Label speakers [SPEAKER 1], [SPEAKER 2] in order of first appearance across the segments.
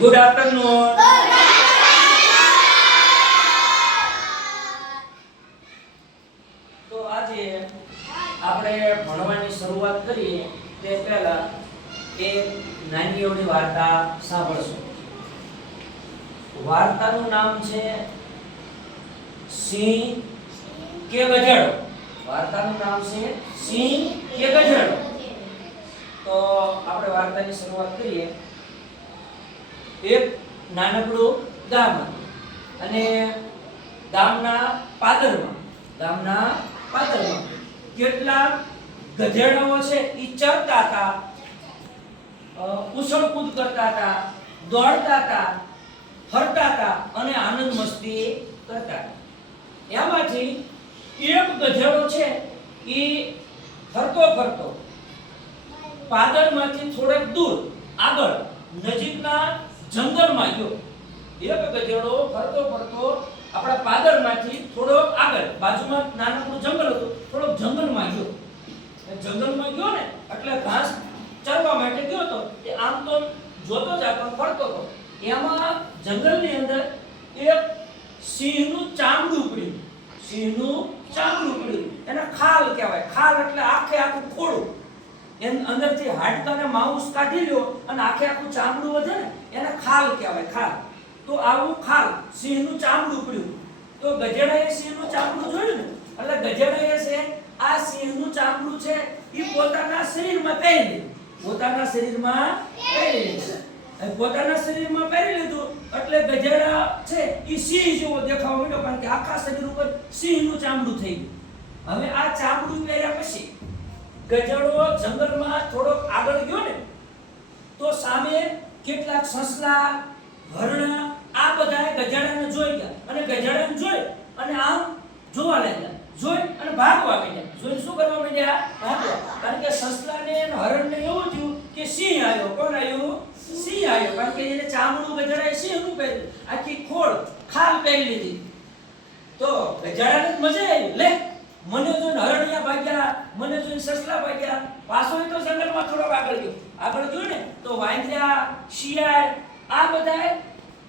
[SPEAKER 1] Good afternoon તો આજે આપણે ભણવાની શરૂઆત કરીએ તે પહેલા એક નાની વાર્તા સાંભળશું. વાર્તાનું નામ છે સિંહ કે ગધેડો. વાર્તાનું નામ છે સિંહ કે ગધેડો. તો આપણે વાર્તાની શરૂઆત કરીએ. એક નાનકડું ગામ હતું. અને ગામના પાદરમાં ગામના પાદરમાં કેટલા ગધેડાઓ છે એ ચરતા હતા ઉછળકૂદ કરતા હતા, દોડતા હતા, ફરતા હતા અને આનંદ મસ્તી કરતા હતા એમાંથી એક ગધેડો છે એ ફરતો ફરતો પાદરમાંથી થોડેક દૂર આગળ નજીકના જંગલમાં ગયો. એક ગધેડો ફરતો ફરતો આપણા પાદરમાંથી થોડોક આગળ, બાજુમાં નાનકડું જંગલ હતું, થોડોક જંગલમાં ગયો. જંગલમાં ગયો ને, એટલે ઘાસ ચરવા માટે ગયો હતો એ આમ તો જોતો જ આપણો ફરતો હતો. એમાં જંગલની અંદર એક સિંહનું ચામડું પડ્યું. સિંહનું ચામડું પડ્યું. એને ખાલ કહેવાય. ખાલ એટલે આખે આખું ખોડું એન અંદરથી હાડકાને માઉસ કાઢી લ્યો અને આખે આખું ચામડું વધે ને, એને ખાલ કહેવાય, ખાલ. તો આવું ખાલ સિંહનું ચામડું પડ્યું તો ગજેડાએ સિંહનું ચામડું જોયું ને? એટલે ગજેડાએ છે, આ સિંહનું ચામડું છે એ પોતાના શરીરમાં પહેરી લીધું. પોતાના શરીરમાં પહેરી લીધું. પોતાના શરીરમાં પહેરી લીધું, એટલે ગજેડા છે એ સિંહ જેવો દેખાવા મળ્યો કારણ કે આખા શરીર ઉપર સિંહનું ચામડું થઈ ગયું. હવે આ ચામડું પહેર્યા પછી ગધેડો જંગલમાં થોડોક આગળ ગયો ને, તો સામે કેટલાક સસલા, હરણા, આ બધાએ ગજાડાને જોઈ ગયા. અને ગજાડાને જોઈ અને આમ જોવા લાગ્યા. જોઈ અને ભાગવા માંડ્યા. જોઈ શું કરવા માંડ્યા? ભાગવા. કારણ કે સસલાને અને હરણને એવું થયું કે સિંહ આવ્યો. કોણ આવ્યું? સિંહ આવ્યો. કારણ કે એને ચામડું સિંહ સિંહનું પહેર્યું. આખી ખોળ, ખાલ પહેરી લીધી. તો ગજાડાને જ મજા આવી. લે મને જો હરણિયા ભાગ્યા, મને જો સસલા ભાગ્યા, પાછો તો જંગલમાં થોડોક આગળ ગયો. આગળ ગયો ને, તો વાંદરા, શિયાળ, આ બધા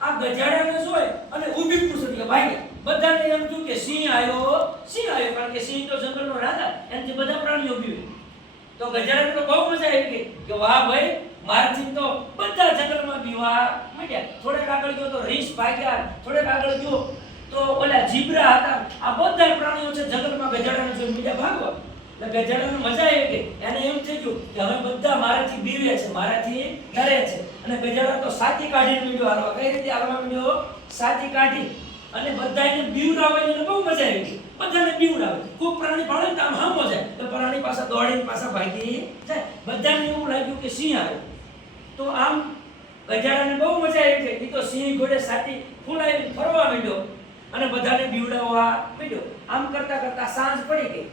[SPEAKER 1] આ ગજાડાને જોય અને ઊભી પૂછડી ભાગ્યા. બધાને એમ થયું કે સિંહ આવ્યો સિંહ આવ્યો કારણ કે સિંહ તો જંગલનો રાજા, એનાથી બધા પ્રાણીઓ બીવે તો ગધેડાને તો બહુ મજા આવી કે વાહ ભાઈ, મારથી તો બધા જંગલમાં બીવા માંડ્યા થોડેક આગળ ગયો તો રીંછ ભાગ્યા, થોડેક આગળ ગયો તો ઓલા જીબ્રા હતા. આ બધા પ્રાણીઓ છે જંગલમાં ગધેડાને છે. બીજા ભાગવા એટલે ગધેડાને મજા એ કે એને એમ થઈ ગયું કે હવે બધા મારાથી બીવે છે, મારાથી ડરે છે. અને ગધેડા તો સાથી કાઢીને મીંડો હાલવા. કઈ રીતે હાલવા મીડ્યો સાથી કાઢી. અને બધાને બીવડાવવાની એને બહુ મજા આવી બધાને બીવડાવે. ખૂબ પ્રાણી ભાળે તો આમ હામો જાય. તો પ્રાણી પાસે દોડીને પાછા ભાગી જાય. બધાને એવું લાગ્યું કે સિંહ આવે. તો આમ ગજાડાને બહુ મજા આવી કે એ તો સિંહ ઘોડે સાથી ફૂલાવી ફરવા માંડ્યો. અને બધાને બીવડાવવા માંડ્યો આમ કરતા કરતા સાંજ પડી ગઈ.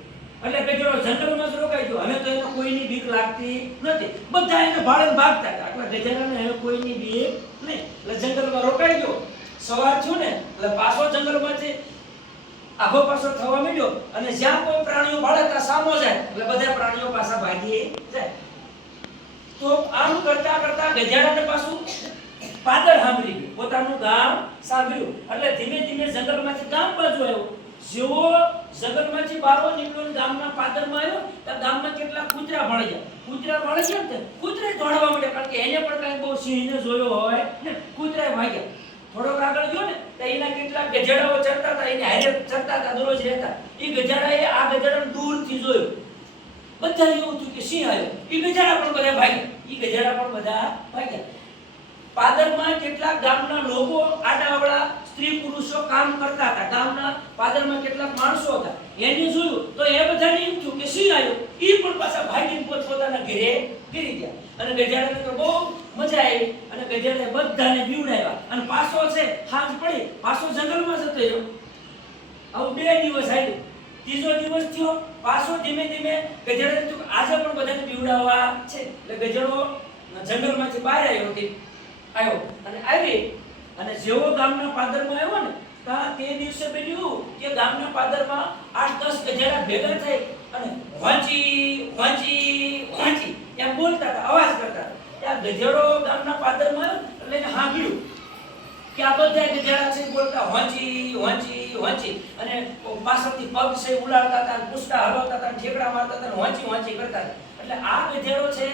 [SPEAKER 1] એટલે ગધેડો જંગલમાં જ રોકાઈ ગયો હવે તો એને કોઈની બીક લાગતી નથી. બધા એને ભાડે ભાગતા હતા. એટલે ગધેડાને હવે કોઈની બીક નહીં. એટલે જંગલમાં રોકાઈ ગયો. સવાર થયું ને, એટલે પાછો જંગલમાંથી આખો પાછો થવા માંડ્યો. અને જ્યાં કોઈ પ્રાણીઓ ભાળે ત્યાં સામો જાય. એટલે બધા પ્રાણીઓ પાછા ભાગી જાય. તો આમ કરતા કરતા ગધેડાને પાછું પાદર સાંભળી ગયું. પોતાનું ગામ સાંભળ્યું. એટલે ધીમે ધીમે જંગલમાંથી ગામ બાજુ આવ્યો. જેવો જંગલમાંથી બારો નીકળ્યો ગામના પાદરમાં આવ્યો તો ગામમાં કેટલા કૂતરા ભળી ગયા. કૂતરા ભળી ગયા ને કૂતરે દોડવા માંડ્યા. કારણ કે એને પણ કાંઈ બહુ સિંહને જોયો હોય ને, કૂતરાએ ભાગ્યા. થોડોક આગળ ગયો ને, તો એના કેટલાક ગજાડાઓ ચડતા હતા. એને હારે ચડતા હતા, દરરોજ રહેતા. એ ગધેડાએ આ ગધેડાને દૂરથી જોયો. બધા એવું થયું કે સિંહ આવ્યો. એ ગજાડા પણ બધા ભાગ્યા. એ ગજાડા પણ બધા ભાગ્યા. પાદરમાં કેટલાક ગામના લોકો આડાવડા સ્ત્રી પુરુષો કામ કરતા હતા. ગામના પાદરમાં કેટલાક માણસો હતા. એને જોયું તો એ બધાને એમ થયું કે સિંહ આવ્યો? એ પણ પાછા ભાગીને પોતપોતાના ઘરે ગીરી ગયા. અને ગધેડાને તો બહુ મજા આવી અને ગધેડાએ બધાને બીવડાવ્યા. અને પાછો છે હાથ પડી, પાછો જંગલમાં જતો રહ્યો. આવું બે દિવસ આવ્યું ત્રીજો દિવસ થયો, પાછો ધીમે ધીમે ગધેડાને આજે પણ બધાને બીવડાવવા છે. એટલે ગધેડો જંગલમાંથી બહાર આવ્યો કે આવ્યો. અને આવી. અને જેવો ગામના પાદરમાં આવ્યો ને ત્યાં તે દિવસે બન્યું કે ગામના પાદરમાં આઠ દસ ગજેરા ભેગા થઈ અને વાંચી વાંચી વાંચી. એમ બોલતા હતા, અવાજ કરતા હતા. ગજેરો ગામના પાદરમાં આવ્યો એટલે એને સાંભળ્યું કે આ બધા ગજેરા છે બોલતા વાંચી વાંચી વાંચી. અને પાછળથી પગ છે ઉલાડતા હતા પૂછતા હલાવતા હતા ઠેકડા મારતા હતા વાંચી વાંચી કરતા એટલે આ ગધેડો છે,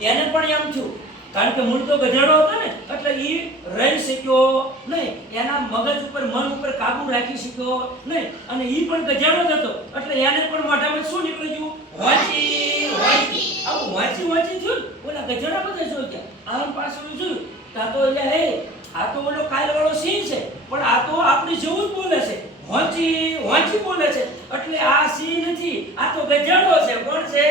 [SPEAKER 1] એને પણ એમ થયું કારણ કે મૂળ તો ગધેડો હતો ને, એટલે એ રહી શક્યો નહીં. એના મગજ ઉપર, મન ઉપર કાબુ રાખી શક્યો નહીં. અને એ પણ ગધેડો જ હતો. એટલે એને પણ મોઢામાં શું નીકળી ગયું? વાંચી વાંચી. આવું વાંચી વાંચી થયું ઓલા ગધેડા બધા જોઈ ગયા. આમ પાછળ જોયું. તા તો એટલે હે, આ તો ઓલો કાલ વાળો સિંહ છે, પણ આ તો આપણી જેવું જ બોલે છે. વાંચી વાંચી બોલે છે. એટલે આ સિંહ નથી આ તો ગધેડો છે. કોણ છે?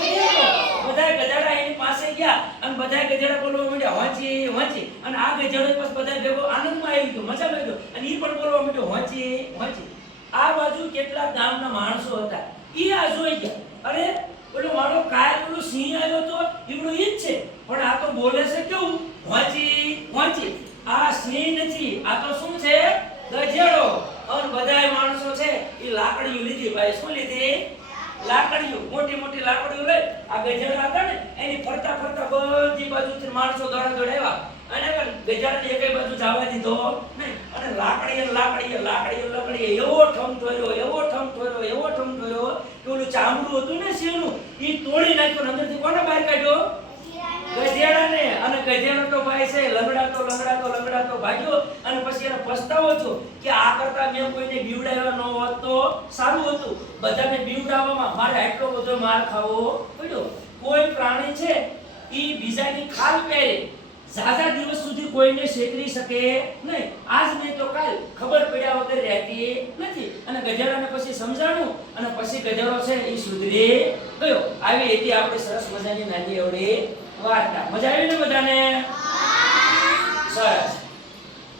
[SPEAKER 1] ગધેડો. બધાય ગધેડા એની પાસે ગયા અને બધા ગધેડા બોલવા માંડ્યા વાંચી વાંચી અને આ ગધેડો પછી બધા ભેગો આનંદમાં આવી ગયો, મજા આવી ગયો. અને એ પણ બોલવા માંડ્યો વાંચી વાંચી આ બાજુ કેટલા ગામના માણસો હતા. એ આ જોઈ ગયા. અરે પેલો મારો કાય પેલો સિંહ આવ્યો તો, એમનું ઈ જ છે. પણ આ તો બોલે છે કેવું? વાંચી વાંચી આ સિંહ નથી, આ તો શું છે? ગધેડો. અને બધાય માણસો છે એ લાકડીઓ લીધી ભાઈ. શું લીધી? લાકડીઓ, મોટી મોટી લાકડીઓ ગધેડા હતા ને, એની ફરતા ફરતા બધી બાજુથી માણસો દોડા દોડાવ્યા અને ગધેડાને એક બાજુ જવા દીધો, નહીં, અને લાકડી લાકડીએ ને લાકડીએ એવો ઠમ ઠોર્યો એવો ઠમ ઠોર્યો એવો ઠમ ઠોર્યો કે ઓલું ચામડું હતું ને સિંહનું ઈ તોડી નાખ્યું અંદરથી કોને બહાર કાઢ્યો? ગધેડાને અને ગધેડો તો ભાઈ છે, લંગડાતો લંગડાતો લંગડાતો ભાગ્યો અને પછી એને પસ્તાવો છો કે આ કરતા મેં કોઈને બીવડાવ્યા ન હોત તો સારું હતું. બધાને બીવડાવવામાં મારે આટલો બધો માર ખાવો પડ્યો. કોઈ પ્રાણી છે, ઈ બીજાની ખાલ પહેરે. ઝાઝા દિવસ સુધી કોઈને છેતરી શકે નહીં. આજ નહીં તો કાલ ખબર પડ્યા વગર રહેતી નથી. અને ગધેડાને પછી સમજાણું અને પછી ગધેડો છે એ સુધરી ગયો. આવી હતી આપણે સરસ મજાની નાની એવડી વાર્તા. મજા આવી ને બધાને? સરસ.